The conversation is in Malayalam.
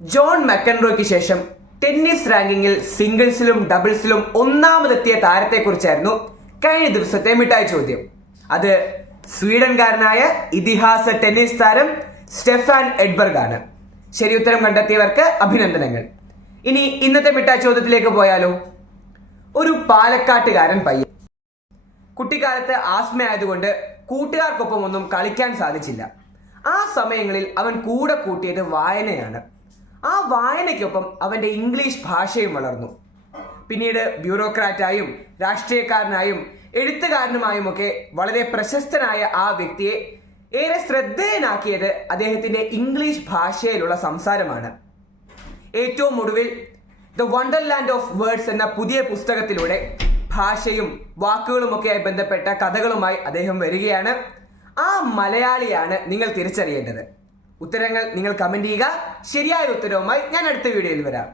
ജോൺ മക്കൻറോയ്ക്ക് ശേഷം ടെന്നീസ് റാങ്കിങ്ങിൽ സിംഗിൾസിലും ഡബിൾസിലും ഒന്നാമതെത്തിയ താരത്തെക്കുറിച്ചായിരുന്നു കഴിഞ്ഞ ദിവസത്തെ മിഠായി ചോദ്യം. അത് സ്വീഡൻകാരനായ ഇതിഹാസ ടെന്നീസ് താരം സ്റ്റെഫാൻ എഡ്ബർഗ് ആണ്. ശരി ഉത്തരം കണ്ടെത്തിയവർക്ക് അഭിനന്ദനങ്ങൾ. ഇനി ഇന്നത്തെ മിഠായി ചോദ്യത്തിലേക്ക് പോയാലോ. ഒരു പാലക്കാട്ടുകാരൻ പയ്യൻ. കുട്ടിക്കാലത്ത് ആസ്മയായതുകൊണ്ട് കൂട്ടുകാർക്കൊപ്പം ഒന്നും കളിക്കാൻ സാധിച്ചില്ല. ആ സമയങ്ങളിൽ അവൻ കൂടെ കൂട്ടിയത് വായനയാണ്. ആ വായനയ്ക്കൊപ്പം അവൻ്റെ ഇംഗ്ലീഷ് ഭാഷയും വളർന്നു. പിന്നീട് ബ്യൂറോക്രാറ്റായും രാഷ്ട്രീയക്കാരനായും എഴുത്തുകാരനുമായുമൊക്കെ വളരെ പ്രശസ്തനായ ആ വ്യക്തിയെ ഏറെ ശ്രദ്ധേയനാക്കിയത് അദ്ദേഹത്തിൻ്റെ ഇംഗ്ലീഷ് ഭാഷയിലുള്ള സംസാരമാണ്. ഏറ്റവും ഒടുവിൽ ദ വണ്ടർലാൻഡ് ഓഫ് വേർഡ്സ് എന്ന പുതിയ പുസ്തകത്തിലൂടെ ഭാഷയും വാക്കുകളുമൊക്കെയായി ബന്ധപ്പെട്ട കഥകളുമായി അദ്ദേഹം വരികയാണ്. ആ മലയാളിയാണ് നിങ്ങൾ തിരിച്ചറിയേണ്ടത്. ഉത്തരങ്ങൾ നിങ്ങൾ കമന്റ് ചെയ്യുക. ശരിയായ ഉത്തരവുമായി ഞാൻ അടുത്ത വീഡിയോയിൽ വരാം.